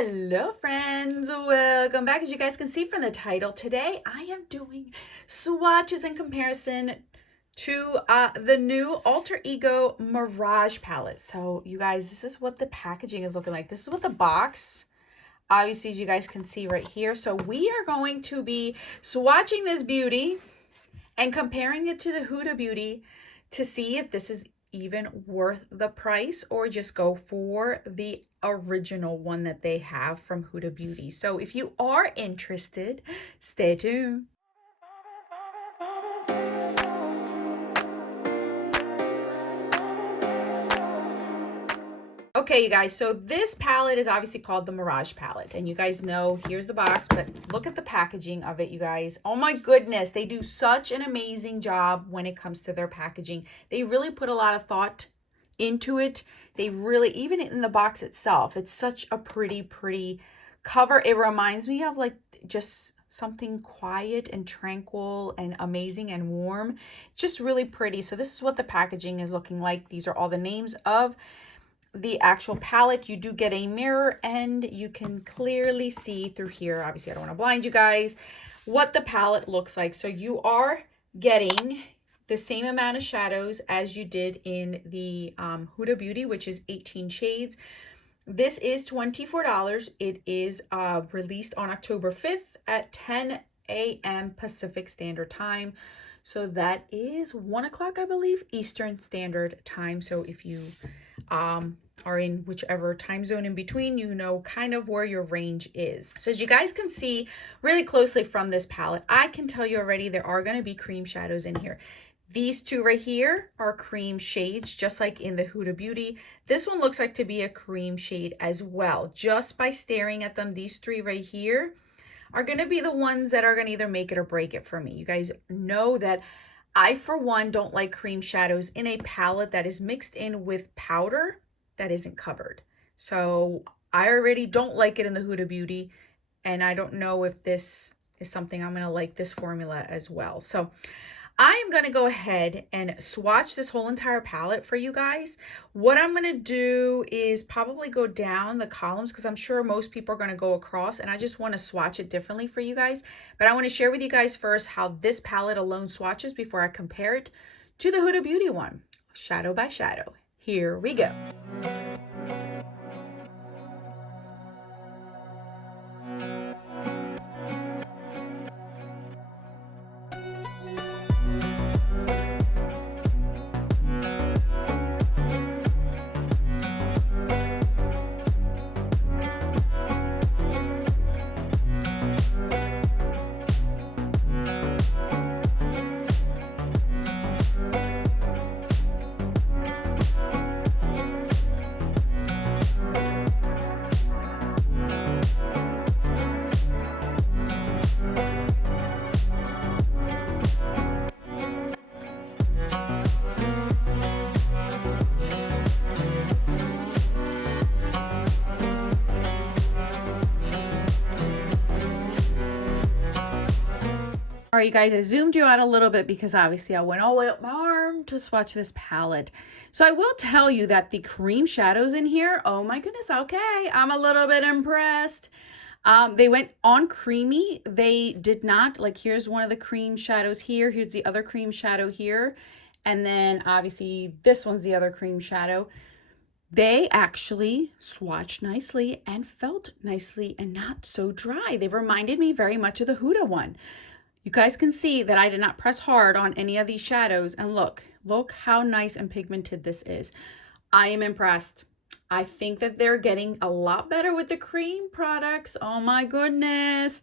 Hello friends, welcome back. As you guys can see from the title, today I am doing swatches in comparison to the new Alter Ego Mirage palette. So you guys, this is what the packaging is looking like. This is what the box, obviously, as you guys can see right here. So we are going to be swatching this beauty and comparing it to the Huda Beauty to see if this is even worth the price or just go for the original one that they have from Huda Beauty. So if you are interested, stay tuned. Okay, you guys, so this palette is obviously called the Mirage palette, and you guys know, here's the box, but look at the packaging of it, you guys. Oh my goodness, they do such an amazing job when it comes to their packaging. They really put a lot of thought into it. They really, even in the box itself, it's such a pretty cover. It reminds me of like just something quiet and tranquil and amazing and warm. It's just really pretty. So this is what the packaging is looking like. These are all the names of the actual palette. You do get a mirror and you can clearly see through here. Obviously, I don't want to blind you guys what the palette looks like. So you are getting the same amount of shadows as you did in the Huda Beauty, which is 18 shades. This is $24. It is released on October 5th at 10 a.m. Pacific Standard Time. So that is 1 o'clock, I believe, Eastern Standard Time. So if you are in whichever time zone in between, you know kind of where your range is. So as you guys can see really closely from this palette, I can tell you already there are going to be cream shadows in here. These two right here are cream shades, just like in the Huda Beauty. This one looks like to be a cream shade as well. Just by staring at them, these three right here are going to be the ones that are going to either make it or break it for me. You guys know that I, for one, don't like cream shadows in a palette that is mixed in with powder that isn't covered. So I already don't like it in the Huda Beauty, and I don't know if this is something I'm going to like this formula as well. So I am going to go ahead and swatch this whole entire palette for you guys. What I'm going to do is probably go down the columns because I'm sure most people are going to go across, and I just want to swatch it differently for you guys. But I want to share with you guys first how this palette alone swatches before I compare it to the Huda Beauty one, shadow by shadow. Here we go. All right, you guys, I zoomed you out a little bit because obviously I went all the way up my arm to swatch this palette. So I will tell you that the cream shadows in here, oh my goodness, okay, I'm a little bit impressed. They went on creamy. They did not, like, here's one of the cream shadows here. Here's the other cream shadow here. And then obviously this one's the other cream shadow. They actually swatched nicely and felt nicely and not so dry. They reminded me very much of the Huda one. You guys can see that I did not press hard on any of these shadows, and look how nice and pigmented this is. I am impressed. I think that they're getting a lot better with the cream products. Oh my goodness.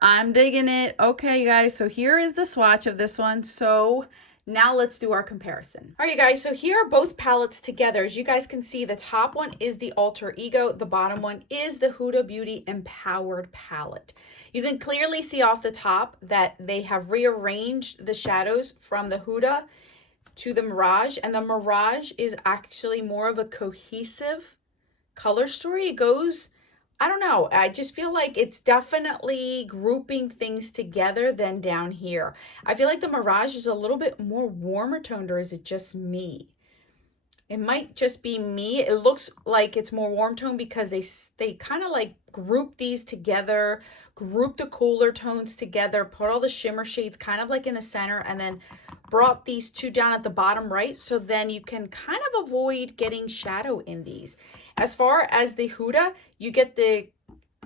I'm digging it. Okay, you guys, so here is the swatch of this one. So now let's do our comparison. All right, you guys, so here are both palettes together. As you guys can see, the top one is the Alter Ego. The bottom one is the Huda Beauty Empowered palette. You can clearly see off the top that they have rearranged the shadows from the Huda to the Mirage, and the Mirage is actually more of a cohesive color story. It goes, I don't know, I just feel like it's definitely grouping things together than down here. I feel like the Mirage is a little bit more warmer toned, or is it just me? It might just be me. It looks like it's more warm tone because they kind of like group these together, group the cooler tones together, put all the shimmer shades kind of like in the center, and then brought these two down at the bottom right. So then you can kind of avoid getting shadow in these. As far as the Huda, you get the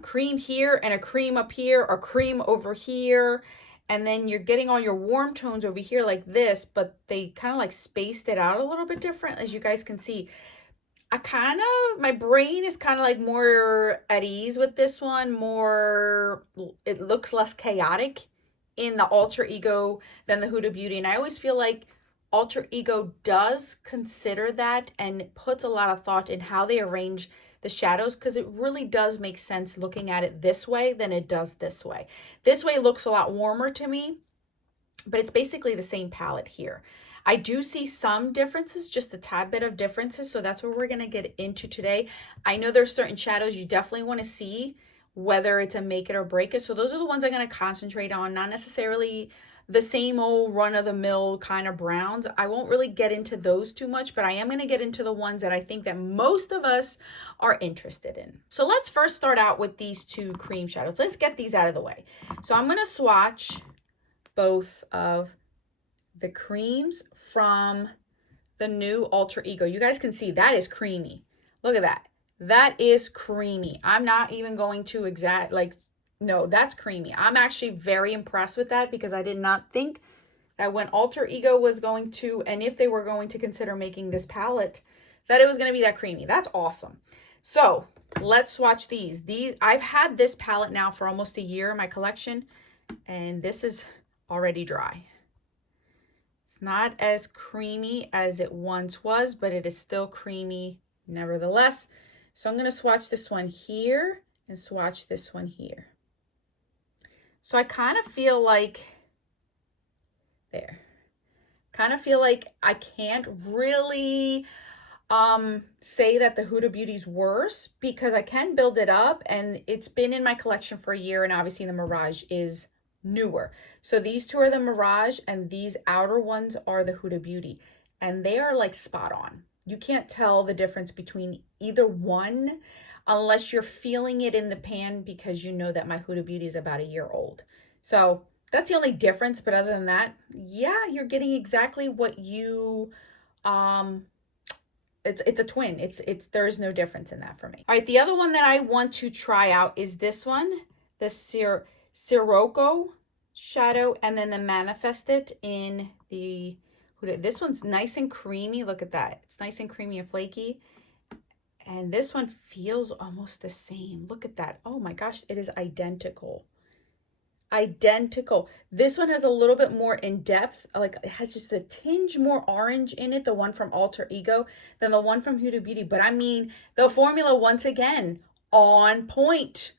cream here and a cream up here, or cream over here. And then you're getting all your warm tones over here like this, but they kind of like spaced it out a little bit different, as you guys can see. My brain is kind of like more at ease with this one, it looks less chaotic in the Alter Ego than the Huda Beauty. And I always feel like Alter Ego does consider that and puts a lot of thought in how they arrange the shadows, because it really does make sense looking at it this way than it does this way. This way looks a lot warmer to me, but it's basically the same palette here. I do see some differences, just a tad bit of differences, so that's what we're going to get into today. I know there's certain shadows you definitely want to see, whether it's a make it or break it. So those are the ones I'm going to concentrate on, not necessarily the same old run-of-the-mill kind of browns. I won't really get into those too much, but I am going to get into the ones that I think that most of us are interested in. So let's first start out with these two cream shadows. Let's get these out of the way. So I'm going to swatch both of the creams from the new Alter Ego. You guys can see that is creamy. Look at that. That is creamy. I'm not even going to no, that's creamy. I'm actually very impressed with that, because I did not think that when Alter Ego was going to, and if they were going to consider making this palette, that it was going to be that creamy. That's awesome. So let's swatch these. I've had this palette now for almost a year in my collection, and this is already dry. It's not as creamy as it once was, but it is still creamy nevertheless. So I'm going to swatch this one here and swatch this one here. So I kind of feel like, I can't really say that the Huda Beauty's worse, because I can build it up, and it's been in my collection for a year, and obviously the Mirage is newer. So these two are the Mirage, and these outer ones are the Huda Beauty, and they are like spot on. You can't tell the difference between either one unless you're feeling it in the pan, because you know that my Huda Beauty is about a year old. So that's the only difference. But other than that, yeah, you're getting exactly what you it's a twin. There is no difference in that for me. All right, the other one that I want to try out is this one, the Sirocco shadow, and then the Manifest It in the Huda. This one's nice and creamy. Look at that. It's nice and creamy and flaky. And this one feels almost the same. Look at that. Oh my gosh, it is identical. Identical. This one has a little bit more in depth, like it has just a tinge more orange in it, the one from Alter Ego, than the one from Huda Beauty. But I mean, the formula, once again, on point.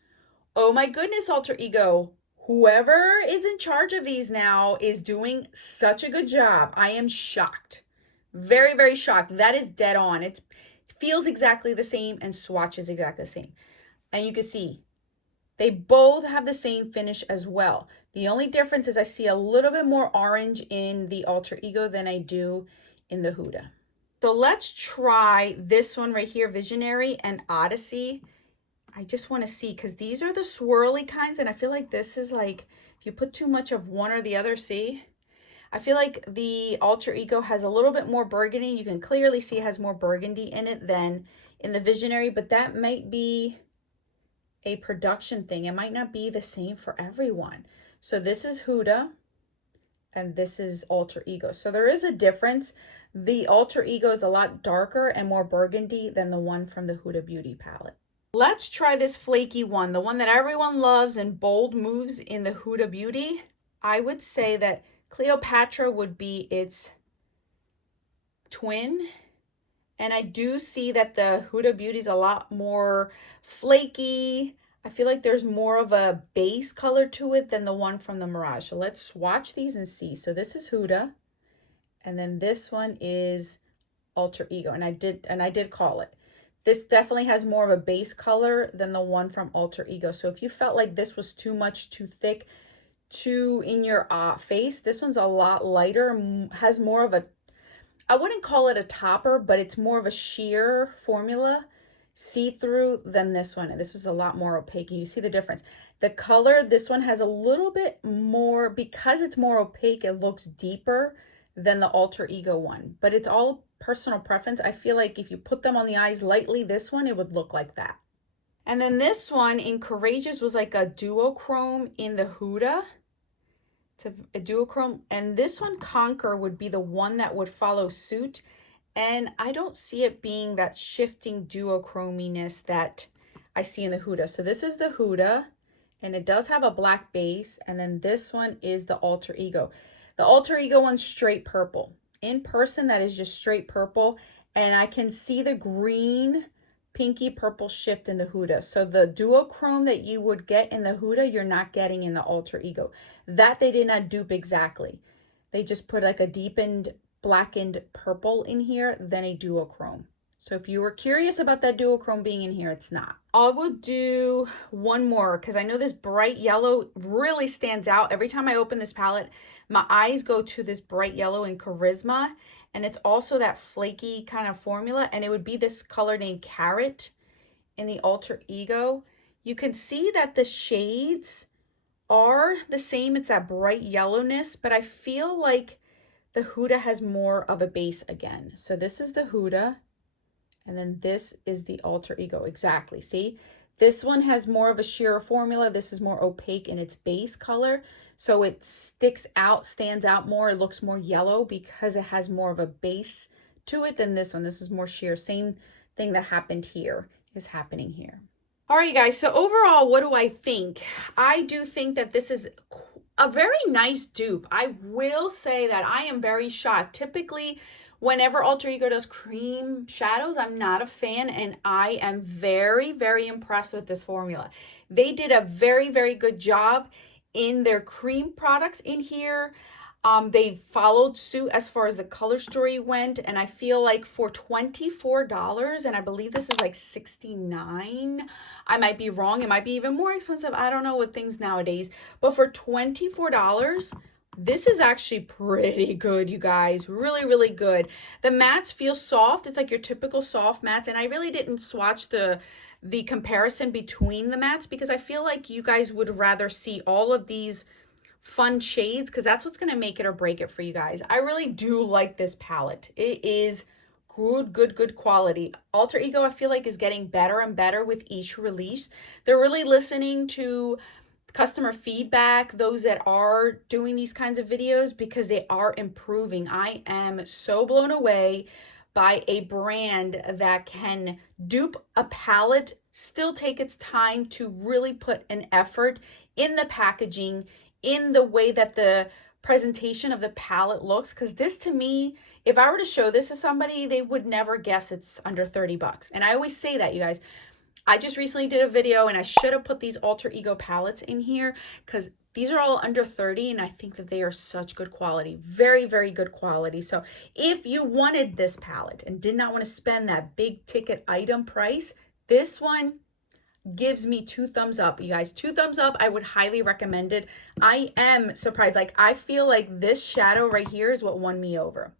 Oh my goodness, Alter Ego. Whoever is in charge of these now is doing such a good job. I am shocked. Very, very shocked. That is dead on. It feels exactly the same and swatches exactly the same. And you can see they both have the same finish as well. The only difference is I see a little bit more orange in the Alter Ego than I do in the Huda. So let's try this one right here, Visionary and Odyssey. I just want to see, because these are the swirly kinds, and I feel like this is like, if you put too much of one or the other, see? I feel like the Alter Ego has a little bit more burgundy. You can clearly see it has more burgundy in it than in the Visionary, but that might be a production thing. It might not be the same for everyone. So this is Huda and this is Alter Ego. So there is a difference. The Alter Ego is a lot darker and more burgundy than the one from the Huda Beauty palette. Let's try this flaky one, the one that everyone loves and bold moves in the Huda Beauty. I would say that Cleopatra would be its twin. And I do see that the Huda Beauty is a lot more flaky. I feel like there's more of a base color to it than the one from the Mirage. So let's swatch these and see. So this is Huda, and then this one is Alter Ego. And I did call it. This definitely has more of a base color than the one from Alter Ego. So if you felt like this was too much, too thick, too in your face, this one's a lot lighter, has more of a I wouldn't call it a topper, but it's more of a sheer formula, see-through, than this one. And this was a lot more opaque. You see the difference. The color, this one has a little bit more, because it's more opaque, it looks deeper than the Alter Ego one. But it's all personal preference. I feel like if you put them on the eyes lightly, this one, it would look like that. And then this one in Courageous was like a duochrome in the Huda. It's a duochrome. And this one, Conquer, would be the one that would follow suit. And I don't see it being that shifting duochrominess that I see in the Huda. So this is the Huda, and it does have a black base. And then this one is the Alter Ego. The Alter Ego one's straight purple. In person, that is just straight purple. And I can see the green, pinky purple shift in the Huda. So the duochrome that you would get in the Huda, you're not getting in the Alter Ego. That they did not dupe exactly. They just put like a deepened blackened purple in here, then a duochrome. So if you were curious about that duochrome being in here, it's not. I will do one more because I know this bright yellow really stands out. Every time I open this palette, my eyes go to this bright yellow in Charisma, and it's also that flaky kind of formula, and it would be this color named Carrot in the Alter Ego. You can see that the shades are the same. It's that bright yellowness, but I feel like the Huda has more of a base again. So this is the Huda, and then this is the Alter Ego. Exactly. See, this one has more of a sheer formula. This is more opaque in its base color. So it sticks out, stands out more. It looks more yellow because it has more of a base to it than this one. This is more sheer. Same thing that happened here is happening here. All right, you guys. So overall, what do I think? I do think that this is a very nice dupe. I will say that I am very shocked. Typically, whenever Alter Ego does cream shadows, I'm not a fan, and I am very, very impressed with this formula. They did a very, very good job in their cream products in here. They followed suit as far as the color story went, and I feel like for $24, and I believe this is like $69, I might be wrong, it might be even more expensive, I don't know with things nowadays, but for $24, this is actually pretty good, you guys. Really, really good. The mattes feel soft. It's like your typical soft mattes, and I really didn't swatch the comparison between the mattes because I feel like you guys would rather see all of these fun shades because that's what's going to make it or break it for you guys. I really do like this palette. It is good quality. Alter Ego, I feel like, is getting better and better with each release. They're really listening to customer feedback, those that are doing these kinds of videos, because they are improving. I am so blown away by a brand that can dupe a palette, still take its time to really put an effort in the packaging, in the way that the presentation of the palette looks. Because this, to me, if I were to show this to somebody, they would never guess it's under 30 bucks. And I always say that, you guys. I just recently did a video and I should have put these Alter Ego palettes in here because these are all under 30 and I think that they are such good quality. Very, very good quality. So if you wanted this palette and did not want to spend that big ticket item price, this one gives me 2 thumbs up, you guys. 2 thumbs up. I would highly recommend it. I am surprised. Like, I feel like this shadow right here is what won me over.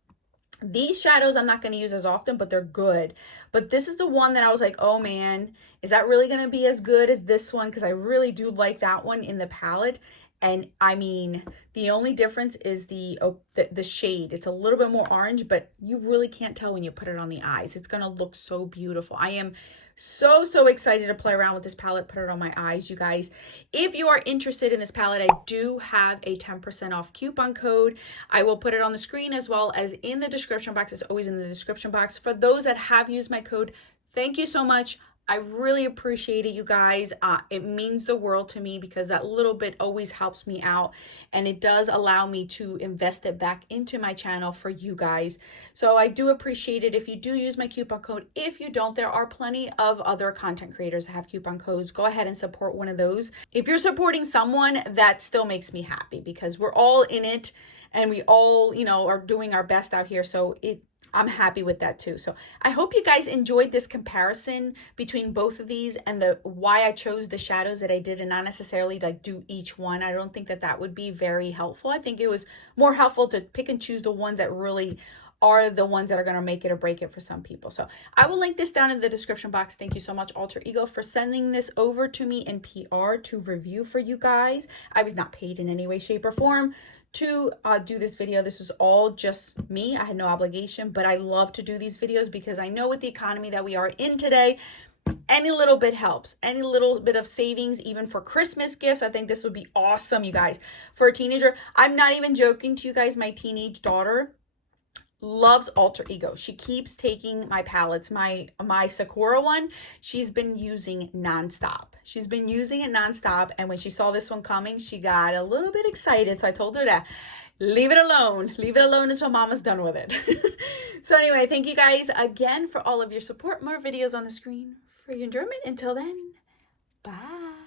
These shadows I'm not going to use as often, but they're good. But this is the one that I was like, oh man, is that really going to be as good as this one? Because I really do like that one in the palette. And I mean, the only difference is the shade. It's a little bit more orange, but you really can't tell when you put it on the eyes. It's going to look so beautiful. I am so excited to play around with this palette, put it on my eyes, you guys. If you are interested in this palette, I do have a 10% off coupon code. I will put it on the screen as well as in the description box. It's always in the description box. For those that have used my code, thank you so much. I really appreciate it, you guys. It means the world to me because that little bit always helps me out, and it does allow me to invest it back into my channel for you guys. So I do appreciate it if you do use my coupon code. If you don't, there are plenty of other content creators that have coupon codes. Go ahead and support one of those. If you're supporting someone, that still makes me happy because we're all in it and we all, you know, are doing our best out here. So I'm happy with that too. So I hope you guys enjoyed this comparison between both of these and why I chose the shadows that I did and not necessarily like do each one. I don't think that would be very helpful. I think it was more helpful to pick and choose the ones that really are the ones that are going to make it or break it for some people. So I will link this down in the description box. Thank you so much, Alter Ego, for sending this over to me in PR to review for you guys. I was not paid in any way, shape, or form to do this video. This is all just me. I had no obligation, but I love to do these videos because I know with the economy that we are in today, any little bit helps. Any little bit of savings, even for Christmas gifts. I think this would be awesome, you guys, for a teenager. I'm not even joking to you guys. My teenage daughter loves Alter Ego. She keeps taking my palettes. My Sakura one, she's been using nonstop. She's been using it nonstop. And when she saw this one coming, she got a little bit excited. So I told her to leave it alone. Leave it alone until mama's done with it. So anyway, thank you guys again for all of your support. More videos on the screen for your enjoyment. Until then, bye.